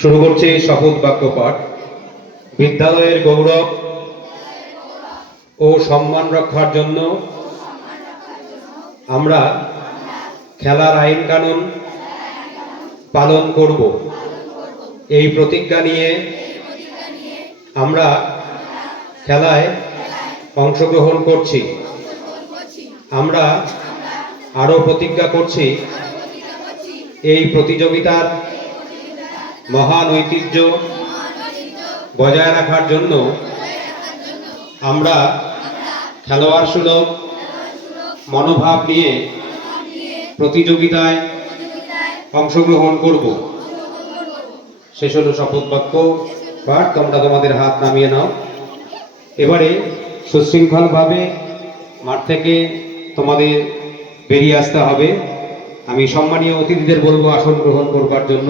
শুরু করছি শপথ বাক্য পাঠ। বিদ্যালয়ের গৌরব ও সম্মান রক্ষার জন্য আমরা খেলার আইন কানুন পালন করব। এই প্রতিজ্ঞা নিয়ে আমরা খেলায় অংশগ্রহণ করছি। আমরা আরও প্রতিজ্ঞা করছি এই প্রতিযোগিতার মহান ঐতিহ্য বজায় রাখার জন্য আমরা খেলোয়াড় সুলভ মনোভাব নিয়ে প্রতিযোগিতায় অংশগ্রহণ করব। শেষ হলো শপথ বাক্য পাঠ। তোমরা তোমাদের হাত নামিয়ে নাও। এবারে সুশৃঙ্খলভাবে মাঠ থেকে তোমাদের বেরিয়ে আসতে হবে। আমি সম্মানীয় অতিথিদের বলবো আসন গ্রহণ করবার জন্য।